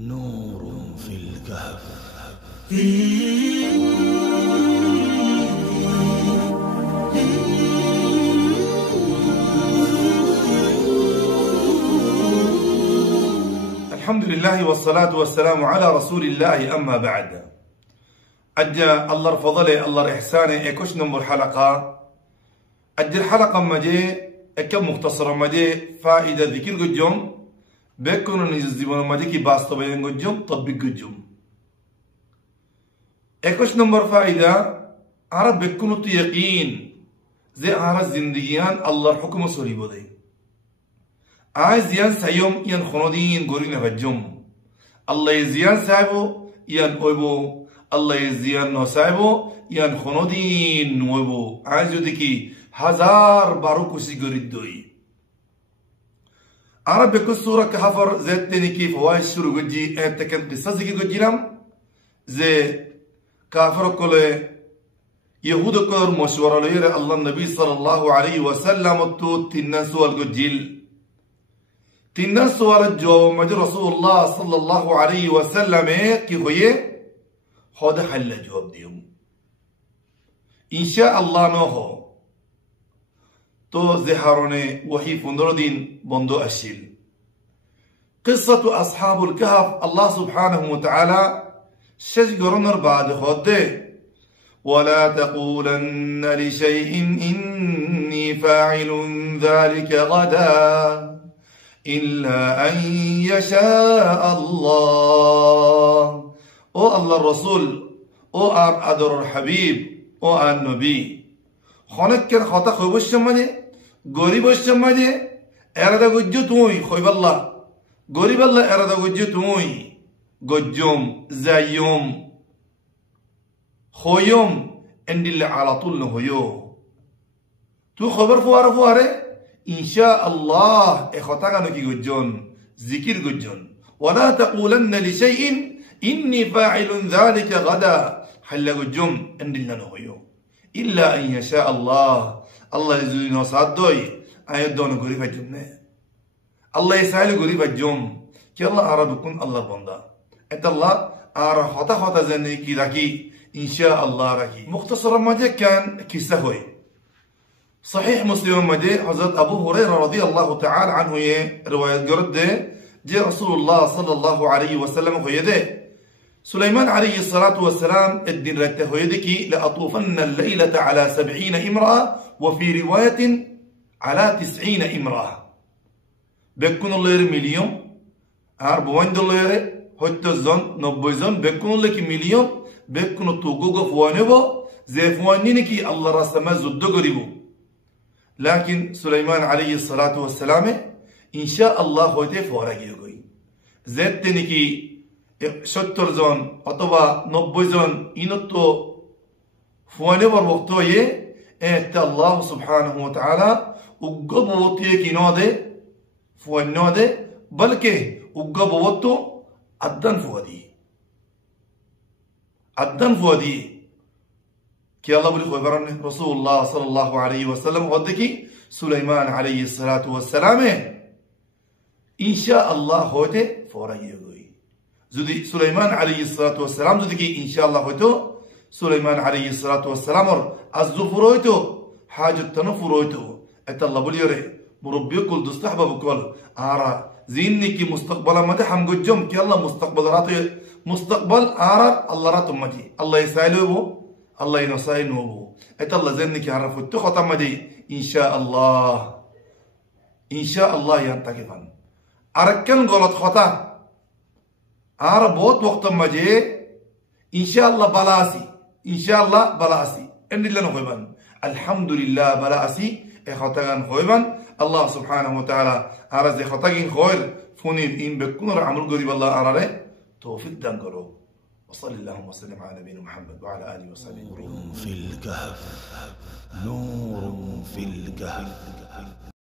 نور في الكهف. الحمد لله والصلاة والسلام على رسول الله. أما بعد، أجا الله رفضله الله إحسانه إكوش نمبر حلقة. أجا الحلقة مجي أكم مختصرة مجي فائدة ذكر قجوم بيكون نجزيبون مجي كي باستبين قجوم طبق قجوم. إكوش نمبر فائدة عرب بيكونوا يقين زي عرب زندگيان الله الحكم سوري بودي عايز ين سيوم ين خنودين قرين فجوم الله يزيان سايبو ين أويبو الله يزيان نو سايبو ين خنودين نويبو عايز يدكي هزار بارو كسي قريد دوي. عرب بكل سورة كهفر زي تنكي فواي شروع قجي تكن قصة زي قجيلام زي كافر كله يهود كور مشورة ليرة الله النبي صلى الله عليه وسلم التوت تنسو القجيل تنسو الجواب مجي رسول الله صلى الله عليه وسلم كي خويه هذا حل جواب ديوم إن شاء الله نوهو تو زهروني وحي فندردين بندو أشيل. قصة أصحاب الكهف الله سبحانه وتعالى شجرنر بعد خده ولا تقولن لشيء إني فاعل ذلك غدا إلا أن يشاء الله. أو الله الرسول أو أدر الحبيب أو النبي خانك خطأ خوش مده غريب مده إرادة وجود توي خوي الله غريب الله إرادة وجود توي غجوم زيوم خويوم عند الله على طول نهيو تو خبر فواره إن شاء الله إخوتانا كي غجون ذكر غجون ولا تقولن لشيء إني فاعل ذلك غدا حل غجوم عند الله نهيو إلا أن يشاء الله الله يزوي نصادوي أيدون غريب الجنة الله يسهل غريب الجوم كي الله أراد يكون الله بندا أنت الله أراد خطا زني كي راكي إن شاء الله راكي. مختصرا ما كان كيسهوي صحيح مسلم مدي حضرت أبو هريرة رضي الله تعالى عنه رواية جرد جاء رسول الله صلى الله عليه وسلم خيده سليمان عليه الصلاة والسلام الدين رته يدكي لأطوفن الليلة على 70 امرأة وفي رواية على 90 امرأة بيكون الله مليون $40 هتزون نبوزون بيكون لك مليون بيكون توجوجو فوانبو زي فوانينكي الله رسمه زدو قريبو. لكن سليمان عليه الصلاة والسلام إن شاء الله هوته فورجي يقول زدتنكي شتر زون أتوا نبوزون إنتو فوانبو وقتو الله سبحانه وتعالى وقبو تيكي نوده فوانوده بلكه وقبو أدن فودي كي الله بلي خبرنا رسول الله صلى الله عليه وسلم ودكي سليمان عليه الصلاة والسلام إن شاء الله هوته فورجي يقول زدي سليمان عليه الصلاة والسلام زدكي إن شاء الله هوته سليمان عليه الصلاة والسلام الزفرويتو حاجة تنفرويتو أت الله بلي يري مربي كل دستحبه بكل آرا زينك مستقبلا مدى حم جم كي الله مستقبل راتي مستقبل آرا الله راتو مدي الله يسايلو الله ينصاين وبو أت الله زينك عرفوا تخطى مدي إن شاء الله ينتقفن أركن غلط خطأ آرا بوت وقت مجي إن شاء الله بلاسي إن الله نخيبان الحمد لله بلاسي إخوتان خيبان الله سبحانه وتعالى أرز خطاين خير فنير إن بكون عمل قريب الله أرى توفيق دنقلو. وصلى اللهم وسلم على نبينا محمد وعلى آله وصحبه. نور في الكهف. نور في الكهف.